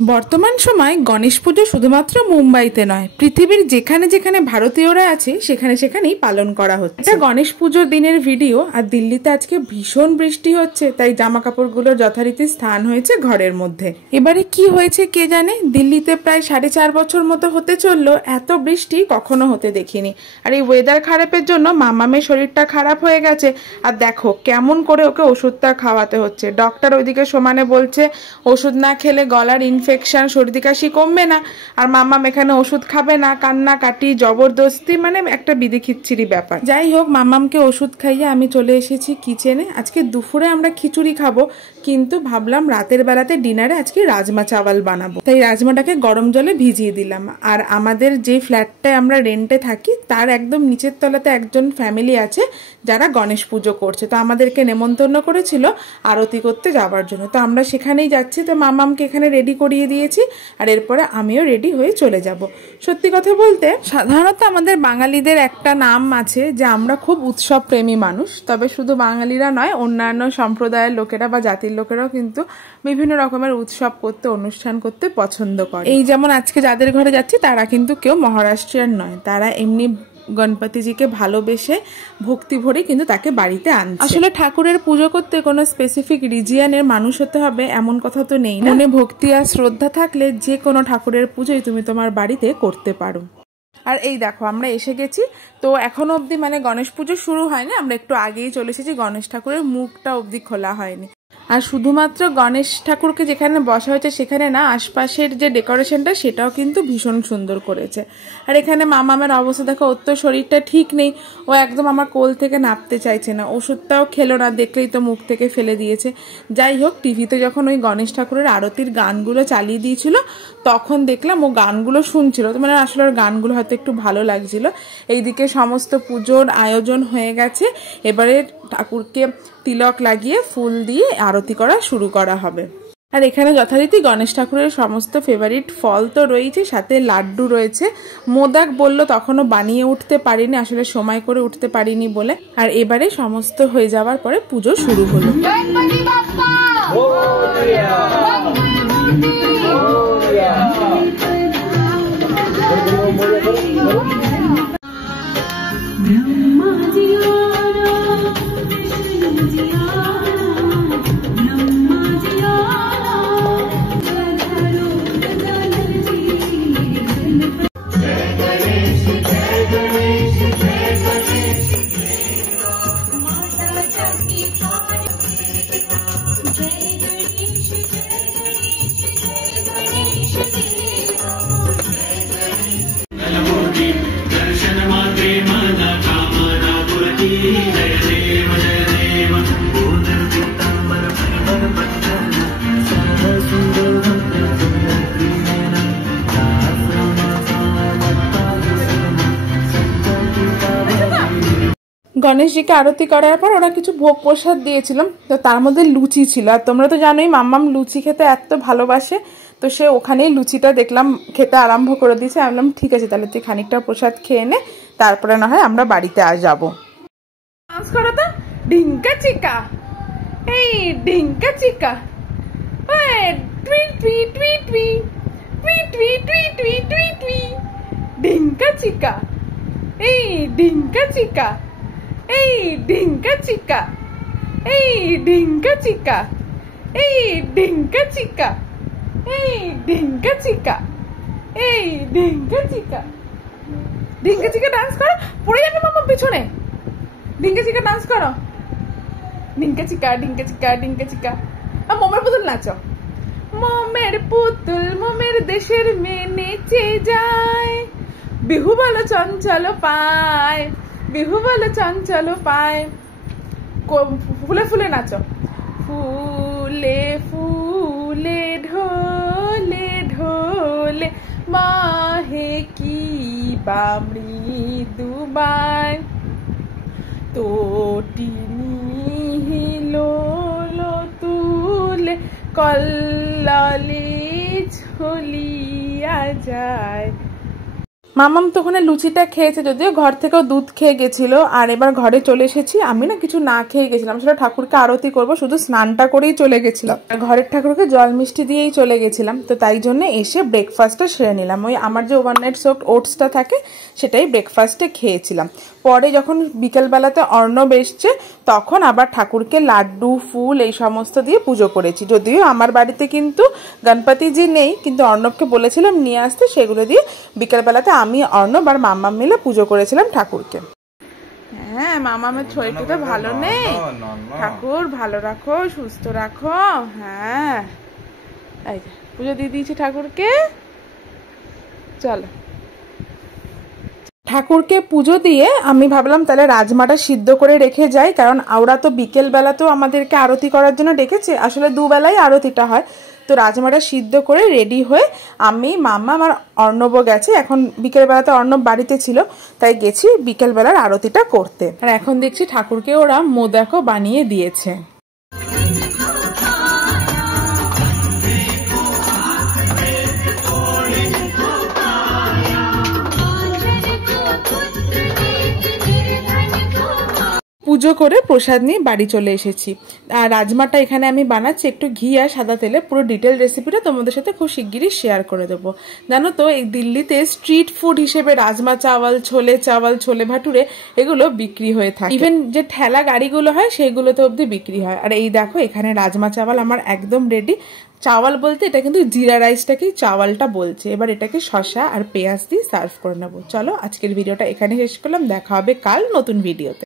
বর্তমান সময় গণেশ পুজো শুধুমাত্র মুম্বাইতে নয়, পৃথিবীর যেখানে যেখানে ভারতীয়রা আছে সেখানে সেখানেই পালন করা হচ্ছে। এটা গণেশ পুজোর দিনের ভিডিও। আর দিল্লিতে আজকে ভীষণ বৃষ্টি হচ্ছে, তাই জামা কাপড়গুলো যথারীতি স্থান হয়েছে ঘরের মধ্যে। এবারে কি হয়েছে কে জানে, দিল্লিতে প্রায় 4.5 বছর মতো হতে চললো, এত বৃষ্টি কখনো হতে দেখিনি। আর এই ওয়েদার খারাপের জন্য মামামের শরীরটা খারাপ হয়ে গেছে। আর দেখো কেমন করে ওকে ওষুধটা খাওয়াতে হচ্ছে। ডক্টর ওইদিকে সমানে বলছে ওষুধ না খেলে গলার ইনফেকশন, সর্দি কাশি কমবে না। আর মামাম এখানে ওষুধ খাবে না, কান্নাকাটি, জবরদস্তি, মানে একটা বিধি খিচ্ছিরি ব্যাপার। যাই হোক, মামামকে ওষুধ খাইয়ে আমি চলে এসেছি কিচেনে। আজকে দুপুরে আমরা খিচুড়ি খাবো, কিন্তু ভাবলাম রাতের বেলাতে ডিনারে আজকে রাজমা চাওয়াল বানাবো, তাই রাজমাটাকে গরম জলে ভিজিয়ে দিলাম। আর আমাদের যে ফ্ল্যাটটায় আমরা রেন্টে থাকি তার একদম নিচের তলাতে একজন ফ্যামিলি আছে যারা গণেশ পুজো করছে, তো আমাদেরকে নেমন্তন্ন করেছিল আরতি করতে যাওয়ার জন্য, তো আমরা সেখানেই যাচ্ছি। তো মামামকে এখানে রেডি করিয়ে দিয়েছি, আর এরপরে আমিও রেডি হয়ে চলে যাব। সত্যি কথা বলতে সাধারণত আমাদের বাঙালিদের একটা নাম আছে যে আমরা খুব উৎসব প্রেমী মানুষ। তবে শুধু বাঙালিরা নয়, অন্যান্য সম্প্রদায়ের লোকেরা বা জাতির লোকেরাও কিন্তু বিভিন্ন রকমের উৎসব করতে, অনুষ্ঠান করতে পছন্দ করে। এই যেমন আজকে যাদের ঘরে যাচ্ছি তারা কিন্তু কেউ মহারাষ্ট্রিয়ান নয়, তারা এমনি গণপতিজিকে ভালোবেসে ভক্তি ভরে কিন্তু তাকে বাড়িতে আনছে। আসলে ঠাকুরের পুজো করতে কোনো স্পেসিফিক রিজিয়নের মানুষ হতে হবে এমন কথা তো নেই। মনে ভক্তি আর শ্রদ্ধা থাকলে যে কোনো ঠাকুরের পুজোই তুমি তোমার বাড়িতে করতে পারো। আর এই দেখো আমরা এসে গেছি। তো এখনো অবধি মানে গণেশ পুজো শুরু হয়নি, আমরা একটু আগেই চলে এসেছি। গণেশ ঠাকুরের মুখটা অবধি খোলা হয়নি। আর শুধুমাত্র গণেশ ঠাকুরকে যেখানে বসা হয়েছে সেখানে না, আশপাশের যে ডেকোরেশনটা সেটাও কিন্তু ভীষণ সুন্দর করেছে। আর এখানে মামামের অবস্থা দেখো, ওর তো শরীরটা ঠিক নেই, ও একদম আমার কোল থেকে নামতে চাইছে না, ওষুধটাও খেলো না, দেখলেই তো মুখ থেকে ফেলে দিয়েছে। যাই হোক, টিভিতে যখন ওই গণেশ ঠাকুরের আরতির গানগুলো চালিয়ে দিয়েছিল তখন দেখলাম ও গানগুলো শুনছিল, তো মানে আসলে ওর গানগুলো হয়তো একটু ভালো লাগছিল। এইদিকে সমস্ত পুজোর আয়োজন হয়ে গেছে, এবারে ঠাকুরকে তিলক লাগিয়ে ফুল দিয়ে আরতি করা শুরু করা হবে। আর এখানে যথারীতি গণেশ ঠাকুরের সমস্ত ফেভারিট ফল তো রয়েছে, সাথে লাড্ডু রয়েছে। মোদক বললো তখনও বানিয়ে উঠতে পারিনি, আসলে সময় করে উঠতে পারিনি বলে। আর এবারে সমস্ত হয়ে যাওয়ার পরে পুজো শুরু হলো। গণেশজিকে আরতি করার পর ওরা কিছু ভোগ প্রসাদ দিয়েছিলাম, তো তার মধ্যে লুচি ছিল। আর তোমরা তো জানোই মাম্মাম লুচি খেতে এত ভালোবাসে, তো সে ওখানেই লুচিটা দেখলাম খেতে আরম্ভ করে দিয়েছে। আমি বললাম ঠিক আছে, তাহলে তুই খানিকটা প্রসাদ খেয়ে নে, তারপরে না হয় আমরা বাড়িতে যাবো। ডান্স করো তো, ঢিঙ্কা চিকা, এই ঢিঙ্কা চিকা, টুই টুই টুই টুই টুই টুই টুই টুই টুই টুই, ঢিঙ্কা চিকা, এই ঢিঙ্কা চিকা, এই ঢিঙ্কা চিকা, এই ঢিঙ্কা চিকা, এই ঢিঙ্কা চিকা, এই ঢিঙ্কা চিকা, এই ঢিঙ্কা চিকা। ঢিঙ্কা চিকা ডান্স করো, পড়ে যাবে মামা পিছনে। ঢিঙ্কা চিকা ডান্স করো, ঢিঙ্কা চিকা, ঢিঙ্কা চিকা, ঢিঙ্কা চিকা। আর মোমের পুতুল নাচো, মোমের পুতুল মোমের দেশের মেয়ে নেচে যায়, বিহু বলো চঞ্চল পায়, বিহু বলো চঞ্চল পায়। ফুলে ফুলে নাচো, ফুলে ফুলে ঢোলে ঢোলে মাহে কি বামৃদু বায়, তোটিনি লোলো তুলে কল্লালে ঝুলিয়া যায়। মামাম তো ওখানে লুচিটা খেয়েছে, যদিও ঘর থেকেও দুধ খেয়ে গেছিল। আর এবার ঘরে চলে এসেছি। আমি না কিছু না খেয়ে গেছিলাম, সেটা ঠাকুরকে আরতি করব, শুধু স্নানটা করেই চলে গেছিলাম। আর ঘরের ঠাকুরকে জল মিষ্টি দিয়েই চলে গেছিলাম। তো তাই জন্য এসে ব্রেকফাস্টটা সেরে নিলাম। ওই আমার যে ওভারনাইট সোকড ওটসটা থাকে সেটাই ব্রেকফাস্টে খেয়েছিলাম। পরে যখন বিকেলবেলাতে অর্ণব এসছে তখন আবার ঠাকুরকে লাড্ডু ফুল এই সমস্ত দিয়ে পুজো করেছি। যদিও আমার বাড়িতে কিন্তু গণপতিজি নেই, কিন্তু অর্ণবকে বলেছিলাম নিয়ে আসতে, সেগুলো দিয়ে বিকেলবেলাতে আমি অর্ণব আর মাম্মা মিলে পুজো করেছিলাম ঠাকুরকে। হ্যাঁ, মামামের শরীরটা ভালো নেই, ঠাকুর ভালো রাখো, সুস্থ রাখো। হ্যাঁ, এই যে পুজো দিয়ে দিয়েছি ঠাকুরকে। চলো, ঠাকুরকে পুজো দিয়ে আমি ভাবলাম তাহলে রাজমাটা সিদ্ধ করে রেখে যাই, কারণ ওরা তো বিকেলবেলাতেও আমাদেরকে আরতি করার জন্য ডেকেছে। আসলে দুবেলাই আরতিটা হয়। তো রাজমাটা সিদ্ধ করে রেডি হয়ে আমি, মাম্মা, আমার অর্ণব গেছে। এখন বিকেলবেলাতে অর্ণব বাড়িতে ছিল, তাই গেছি বিকেলবেলার আরতিটা করতে। আর এখন দেখছি ঠাকুরকে ওরা মোদকও বানিয়ে দিয়েছে। পুজো করে প্রসাদ নিয়ে বাড়ি চলে এসেছি। আর রাজমাটা এখানে আমি বানাচ্ছি একটু ঘি আর সাদা তেলে। পুরো ডিটেল রেসিপিটা তোমাদের সাথে খুব শিগগিরই শেয়ার করে দেবো। জানো তো, এই দিল্লিতে স্ট্রিট ফুড হিসেবে রাজমা চাওয়াল, ছোলে ভাটুরে এগুলো বিক্রি হয়ে থাকে। ইভেন যে ঠেলা গাড়িগুলো হয় সেইগুলোতে অবধি বিক্রি হয়। আর এই দেখো, এখানে রাজমা চাওয়াল আমার একদম রেডি। চাওয়াল বলতে এটা কিন্তু জিরা রাইসটাকেই চাওয়ালটা বলছে। এবার এটাকে শসা আর পেঁয়াজ দিয়ে সার্ভ করে নেবো। চলো, আজকের ভিডিওটা এখানে শেষ করলাম। দেখা হবে কাল নতুন ভিডিওতে।